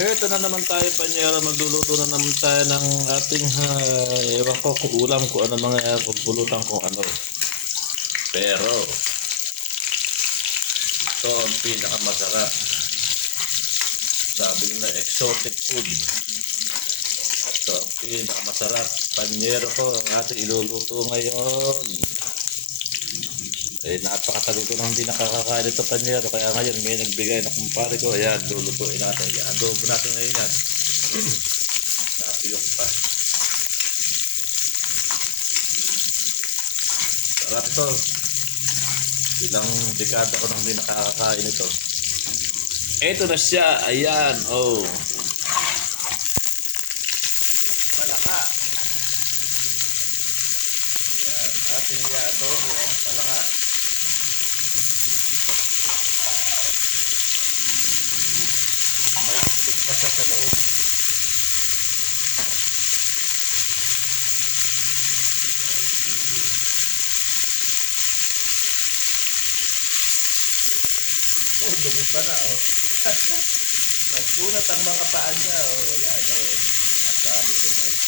Heto na naman tayo, Panyero. Magluluto na naman tayo ng ating, uh, ewan ko, kung ulam ko ano mga pupulutan kung ano. Pero, ito ang pinakamasarap. Sabi nila, exotic food. Ito ang pinakamasarap. Panyero ko, ang ating iluluto ngayon. Eh, napakatagal ko nang hindi nakakakain ito panyero. Kaya ngayon may nagbigay na kumpare ko. Ayan, lulutuin natin. Ayan, adobo natin ngayon yan. Napiyok pa. Sarap ito. Ilang dekada ko nang hindi nakakakain ito. Ito na siya. Ayan. Oh. Palaka. Ayan. Ating i-adobo ang palaka. May itlog pa siya sa loob. Oh, dumi pa na, oh. Nag-unat ang mga paan niya, oh. Ayan, oh. Nasabi ko na, eh.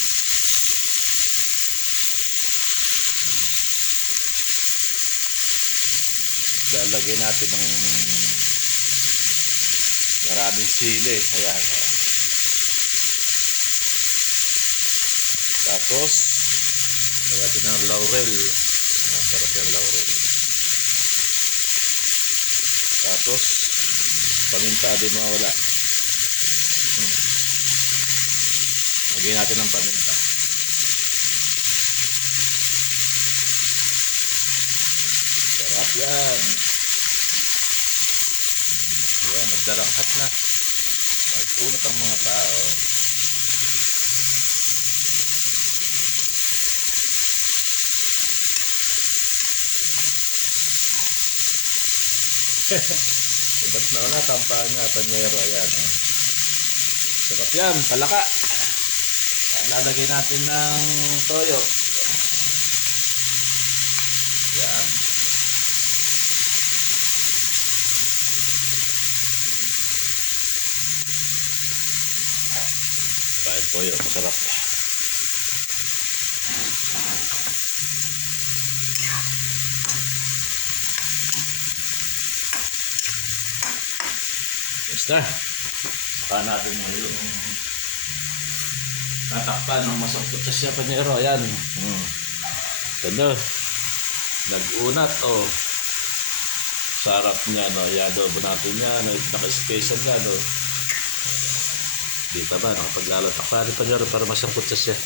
Lalagyan natin ng maraming sili. Ayan, oh. Tapos, lagyan natin ng laurel. Ayan, sarap yung laurel. Tapos, paminta din mawala. Hmm. Lagyan natin ng paminta. Sarap yan. Ayan, nagdarangkat na. Nag-unat ang mga tao. Iba't na na, tampahan nga, panyero, ayan. Oh. Sarap yan, palaka. Lalagay natin ng toyo. Yan. Kain toyo, masarap. Basta. Saka natin ngayon. Tatakpan ng masakot sa siya panyero. Ayan. Hmm. Ganda. Nag-unat. Oh. Sarap niya. No? Yadobo natin yan. Naka-special ka. No? Dito ba? Nakapaglalatak pa rin panyero para masangkot sa siya.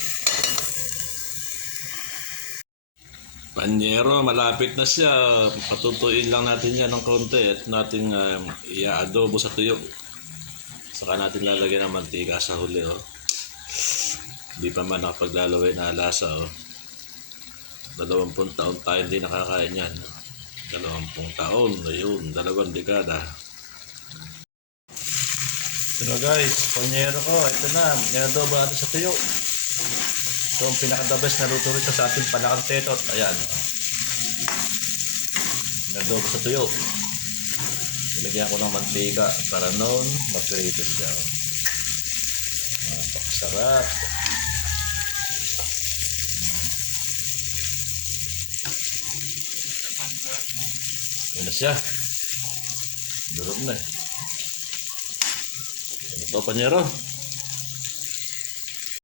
Panyero, malapit na siya. Patutuin lang natin yan ng konti at nating um, i-adobo sa tuyo. Saka natin lalagyan ng mantika sa huli. Oh. Di pa man nakapaglalaway na lasa. Oh. Dalawampung taon tayo hindi nakakain yan. Dalawampung taon. Ayun, dalawang dekada. Ito na guys, panyero ko. Ito na, i-adobo natin sa tuyo. Ito ang pinaka-the best na luto rito sa ating palakang tetot. Ayan. Nadobo sa tuyo. Nilagyan ko ng mantika para noon mapirito siya. Napakasarap. Ayan na siya. Durog na eh. Ito, panyero.